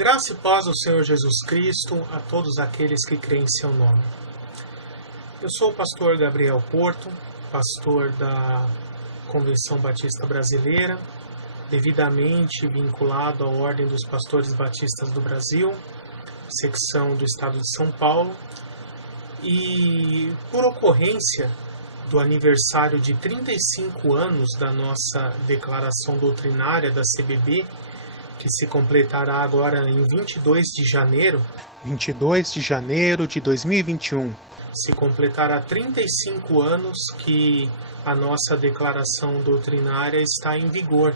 Graça e paz do Senhor Jesus Cristo a todos aqueles que creem em seu nome. Eu sou o pastor Gabriel Porto, pastor da Convenção Batista Brasileira, devidamente vinculado à Ordem dos Pastores Batistas do Brasil, secção do Estado de São Paulo, e por ocorrência do aniversário de 35 anos da nossa declaração doutrinária da CBB, que se completará agora em 22 de janeiro. 22 de janeiro de 2021. Se completará 35 anos que a nossa declaração doutrinária está em vigor.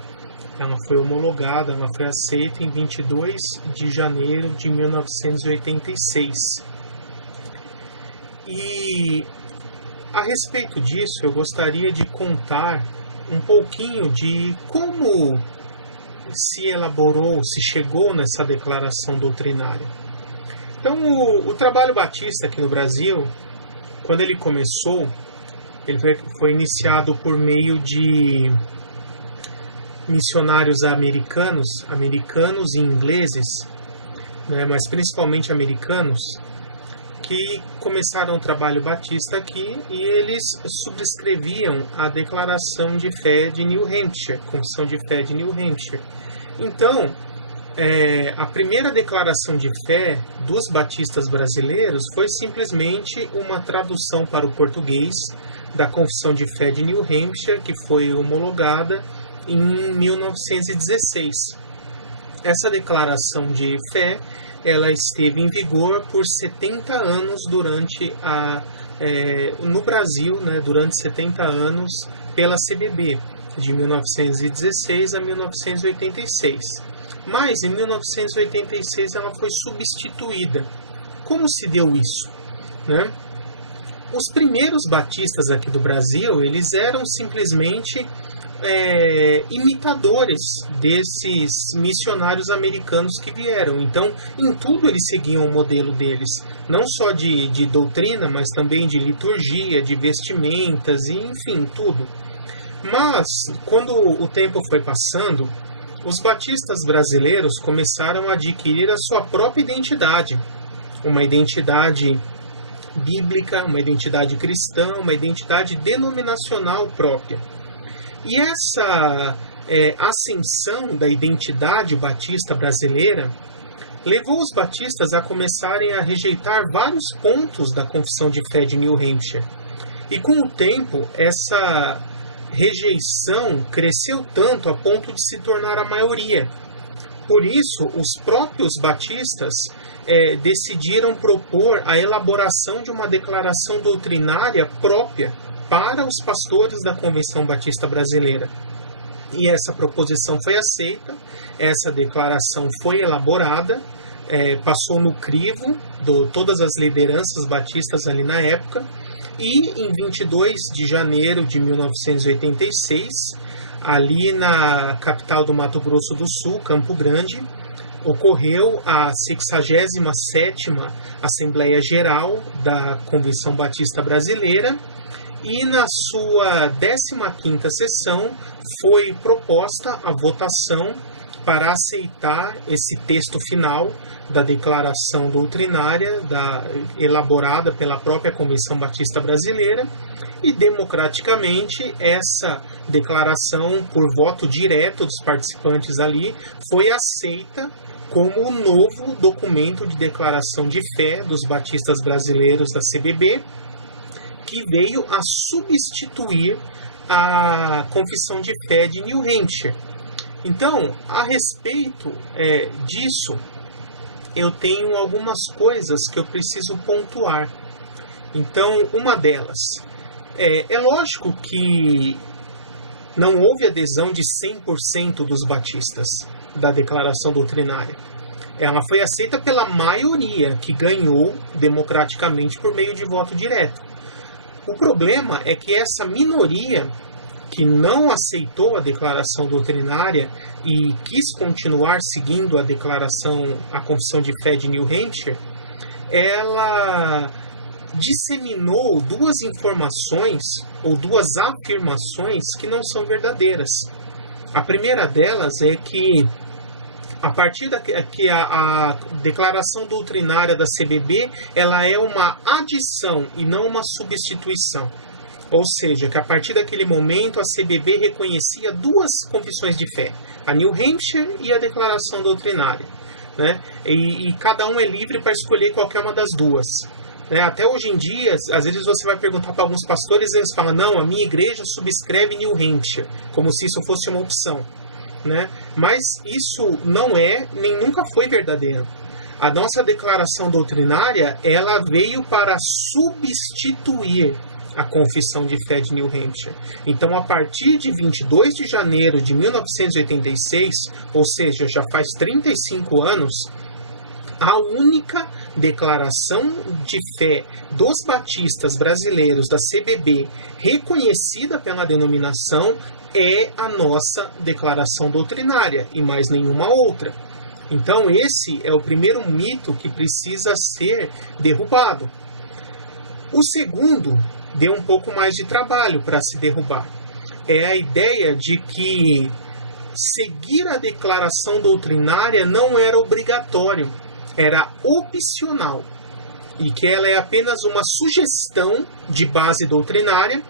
Ela foi homologada, ela foi aceita em 22 de janeiro de 1986. E a respeito disso, eu gostaria de contar um pouquinho de como se elaborou, se chegou nessa declaração doutrinária. Então, o trabalho batista aqui no Brasil, quando ele começou, ele foi iniciado por meio de missionários americanos e ingleses, né, mas principalmente americanos, que começaram o trabalho batista aqui e eles subscreviam a Declaração de Fé de New Hampshire, Confissão de Fé de New Hampshire. Então, a primeira declaração de fé dos batistas brasileiros foi simplesmente uma tradução para o português da Confissão de Fé de New Hampshire, que foi homologada em 1916. Essa declaração de fé ela esteve em vigor por 70 anos no Brasil, né, durante 70 anos pela CBB, de 1916 a 1986. Mas em 1986 ela foi substituída. Como se deu isso, né? Os primeiros batistas aqui do Brasil, eles eram simplesmente imitadores desses missionários americanos que vieram. Então, em tudo eles seguiam o modelo deles, não só de doutrina, mas também de liturgia, de vestimentas, e enfim, tudo. Mas, quando o tempo foi passando, os batistas brasileiros começaram a adquirir a sua própria identidade, uma identidade bíblica, uma identidade cristã, uma identidade denominacional própria. E essa ascensão da identidade batista brasileira levou os batistas a começarem a rejeitar vários pontos da Confissão de Fé de New Hampshire. E com o tempo, essa rejeição cresceu tanto a ponto de se tornar a maioria. Por isso, os próprios batistas decidiram propor a elaboração de uma declaração doutrinária própria para os pastores da Convenção Batista Brasileira. E essa proposição foi aceita, essa declaração foi elaborada, passou no crivo de todas as lideranças batistas ali na época, e em 22 de janeiro de 1986, ali na capital do Mato Grosso do Sul, Campo Grande, ocorreu a 67ª Assembleia Geral da Convenção Batista Brasileira, e na sua 15ª sessão foi proposta a votação para aceitar esse texto final da declaração doutrinária elaborada pela própria Convenção Batista Brasileira, e democraticamente essa declaração, por voto direto dos participantes ali, foi aceita como o novo documento de declaração de fé dos batistas brasileiros da CBB, que veio a substituir a Confissão de Fé de New Hampshire. Então, a respeito disso, eu tenho algumas coisas que eu preciso pontuar. Então, uma delas, é lógico que não houve adesão de 100% dos batistas da declaração doutrinária. Ela foi aceita pela maioria, que ganhou democraticamente por meio de voto direto. O problema é que essa minoria que não aceitou a declaração doutrinária e quis continuar seguindo a Confissão de Fé de New Hampshire, ela disseminou duas informações ou duas afirmações que não são verdadeiras. A primeira delas é que A partir que a declaração doutrinária da CBB, ela é uma adição e não uma substituição. Ou seja, que a partir daquele momento a CBB reconhecia duas confissões de fé, a New Hampshire e a declaração doutrinária, né? E cada um é livre para escolher qualquer uma das duas. Até hoje em dia, às vezes você vai perguntar para alguns pastores e eles falam, não, a minha igreja subscreve New Hampshire, como se isso fosse uma opção. Mas isso não é, nem nunca foi verdadeiro. A nossa declaração doutrinária, ela veio para substituir a confissão de fé de New Hampshire. Então, a partir de 22 de janeiro de 1986, ou seja, já faz 35 anos, a única declaração de fé dos batistas brasileiros da CBB reconhecida pela denominação é a nossa declaração doutrinária e mais nenhuma outra. Então esse é o primeiro mito que precisa ser derrubado. O segundo deu um pouco mais de trabalho para se derrubar. É a ideia de que seguir a declaração doutrinária não era obrigatório, era opcional, e que ela é apenas uma sugestão de base doutrinária,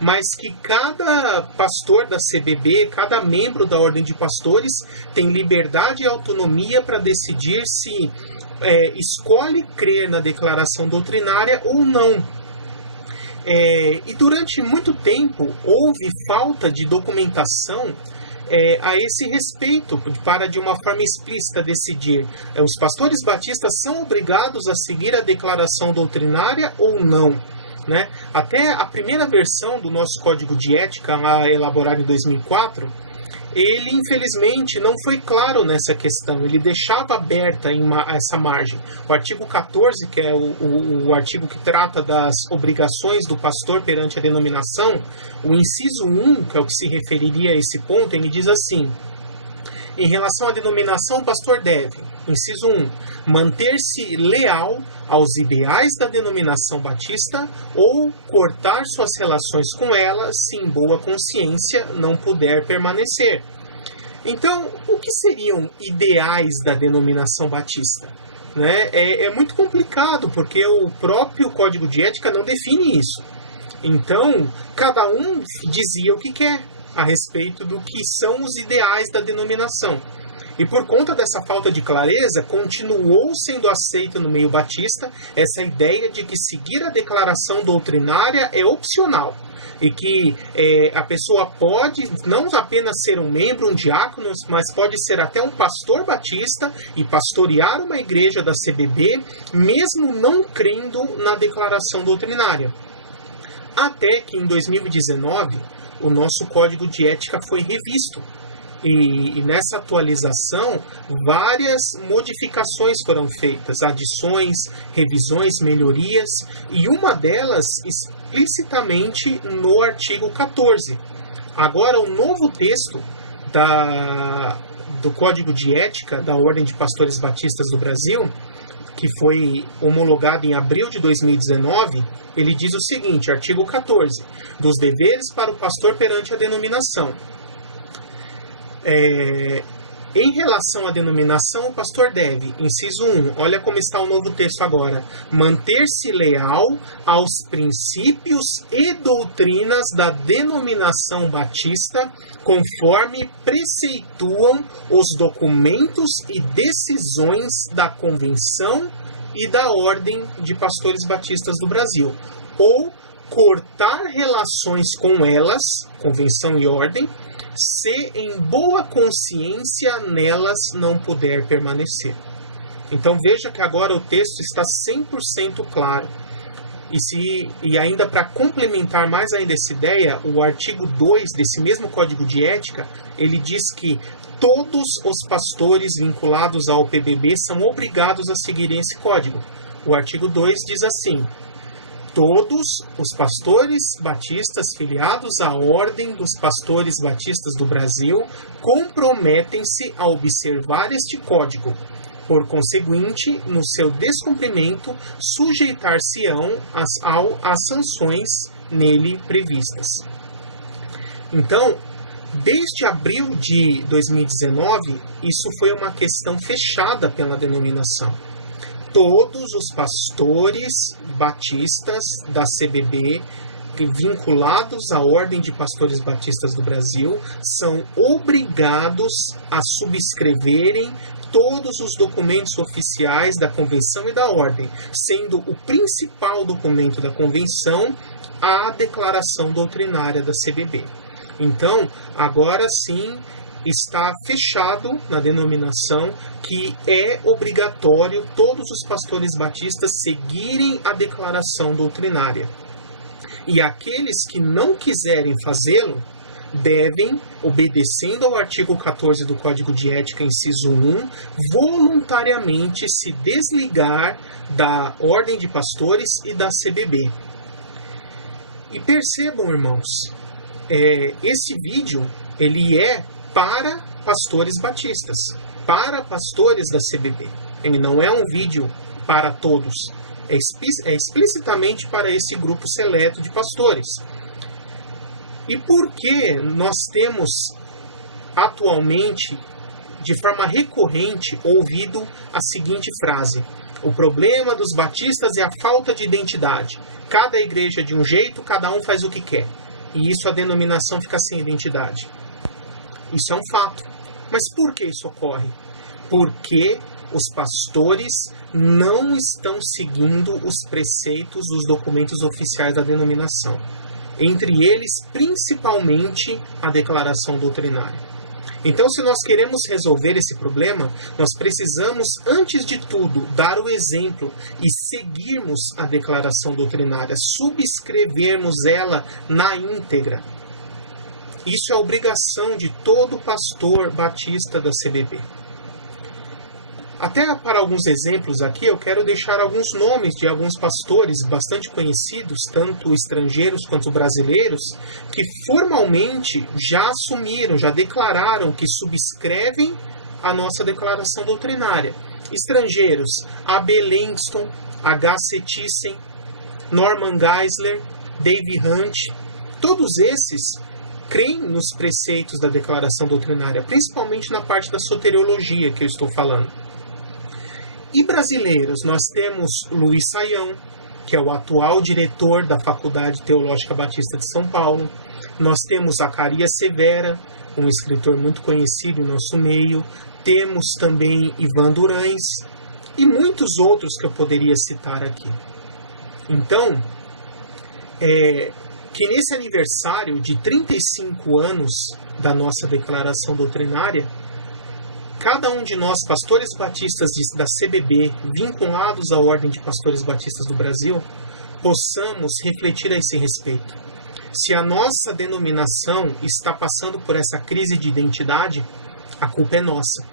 mas que cada pastor da CBB, cada membro da Ordem de Pastores, tem liberdade e autonomia para decidir se escolhe crer na declaração doutrinária ou não. E durante muito tempo houve falta de documentação a esse respeito, para de uma forma explícita decidir os pastores batistas são obrigados a seguir a declaração doutrinária ou não. Até a primeira versão do nosso Código de Ética, lá elaborado em 2004, ele infelizmente não foi claro nessa questão, ele deixava aberta essa margem. O artigo 14, que é o artigo que trata das obrigações do pastor perante a denominação, o inciso 1, que é o que se referiria a esse ponto, ele diz assim: em relação à denominação, o pastor deve, inciso 1, manter-se leal aos ideais da denominação batista ou cortar suas relações com ela se em boa consciência não puder permanecer. Então, o que seriam ideais da denominação batista? É muito complicado, porque o próprio Código de Ética não define isso. Então, cada um dizia o que quer a respeito do que são os ideais da denominação. E por conta dessa falta de clareza, continuou sendo aceita no meio batista essa ideia de que seguir a declaração doutrinária é opcional. E que a pessoa pode não apenas ser um membro, um diácono, mas pode ser até um pastor batista e pastorear uma igreja da CBB, mesmo não crendo na declaração doutrinária. Até que em 2019, o nosso Código de Ética foi revisto. E nessa atualização, várias modificações foram feitas, adições, revisões, melhorias, e uma delas explicitamente no artigo 14. Agora, o novo texto do Código de Ética da Ordem de Pastores Batistas do Brasil, que foi homologado em abril de 2019, ele diz o seguinte, artigo 14, dos deveres para o pastor perante a denominação. Em relação à denominação, o pastor deve, inciso 1, olha como está o novo texto agora, manter-se leal aos princípios e doutrinas da denominação batista, conforme preceituam os documentos e decisões da Convenção e da Ordem de Pastores Batistas do Brasil, ou cortar relações com elas, Convenção e Ordem, se em boa consciência nelas não puder permanecer. Então veja que agora o texto está 100% claro. E ainda para complementar mais ainda essa ideia, o artigo 2 desse mesmo Código de Ética, ele diz que todos os pastores vinculados ao PBB são obrigados a seguirem esse código. O artigo 2 diz assim: todos os pastores batistas filiados à Ordem dos Pastores Batistas do Brasil comprometem-se a observar este código. Por conseguinte, no seu descumprimento, sujeitar-se-ão às sanções nele previstas. Então, Desde abril de 2019, isso foi uma questão fechada pela denominação. Todos os pastores batistas da CBB, vinculados à Ordem de Pastores Batistas do Brasil, são obrigados a subscreverem todos os documentos oficiais da Convenção e da Ordem, sendo o principal documento da Convenção a Declaração Doutrinária da CBB. Então, agora sim, está fechado na denominação que é obrigatório todos os pastores batistas seguirem a declaração doutrinária. E aqueles que não quiserem fazê-lo devem, obedecendo ao artigo 14 do Código de Ética, inciso 1, voluntariamente se desligar da Ordem de Pastores e da CBB. E percebam, irmãos, esse vídeo ele é para pastores batistas, para pastores da CBB. Ele não é um vídeo para todos. É explicitamente para esse grupo seleto de pastores. E por que nós temos atualmente, de forma recorrente, ouvido a seguinte frase: o problema dos batistas é a falta de identidade. Cada igreja é de um jeito, cada um faz o que quer. E isso a denominação fica sem identidade. Isso é um fato. Mas por que isso ocorre? Porque os pastores não estão seguindo os preceitos dos documentos oficiais da denominação. Entre eles, principalmente, a declaração doutrinária. Então, se nós queremos resolver esse problema, nós precisamos, antes de tudo, dar o exemplo e seguirmos a declaração doutrinária, subscrevermos ela na íntegra. Isso é obrigação de todo pastor batista da CBB. Até para alguns exemplos aqui, eu quero deixar alguns nomes de alguns pastores bastante conhecidos, tanto estrangeiros quanto brasileiros, que formalmente já assumiram, já declararam que subscrevem a nossa declaração doutrinária. Estrangeiros: A.B. Langston, H.C. Thyssen, Norman Geisler, Dave Hunt. Todos esses creem nos preceitos da declaração doutrinária, principalmente na parte da soteriologia que eu estou falando. E brasileiros, nós temos Luiz Saião, que é o atual diretor da Faculdade Teológica Batista de São Paulo. Nós temos Zacarias Severa, um escritor muito conhecido em nosso meio. Temos também Ivan Durães e muitos outros que eu poderia citar aqui. Então, que nesse aniversário de 35 anos da nossa declaração doutrinária, cada um de nós, pastores batistas da CBB, vinculados à Ordem de Pastores Batistas do Brasil, possamos refletir a esse respeito. Se a nossa denominação está passando por essa crise de identidade, a culpa é nossa.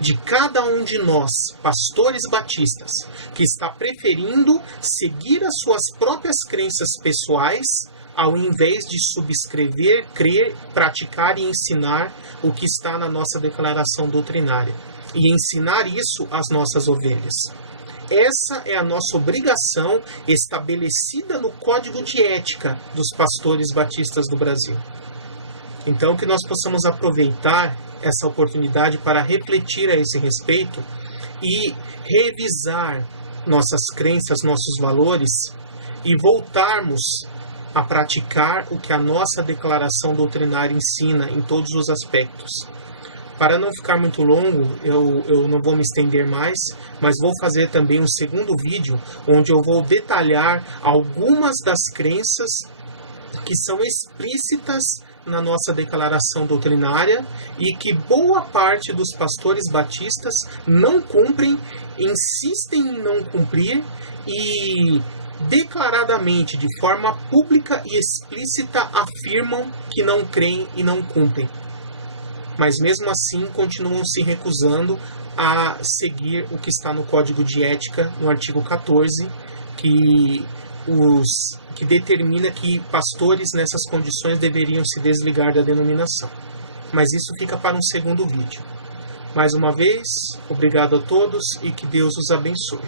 De cada um de nós, pastores batistas, que está preferindo seguir as suas próprias crenças pessoais, ao invés de subscrever, crer, praticar e ensinar o que está na nossa declaração doutrinária. E ensinar isso às nossas ovelhas. Essa é a nossa obrigação estabelecida no Código de Ética dos Pastores Batistas do Brasil. Então, que nós possamos aproveitar essa oportunidade para refletir a esse respeito e revisar nossas crenças, nossos valores e voltarmos a praticar o que a nossa declaração doutrinária ensina em todos os aspectos. Para não ficar muito longo, eu não vou me estender mais, mas vou fazer também um segundo vídeo, onde eu vou detalhar algumas das crenças que são explícitas na nossa declaração doutrinária e que boa parte dos pastores batistas não cumprem, insistem em não cumprir e declaradamente, de forma pública e explícita, afirmam que não creem e não cumprem. Mas mesmo assim continuam se recusando a seguir o que está no Código de Ética, no artigo 14, que determina que pastores nessas condições deveriam se desligar da denominação. Mas isso fica para um segundo vídeo. Mais uma vez, obrigado a todos e que Deus os abençoe.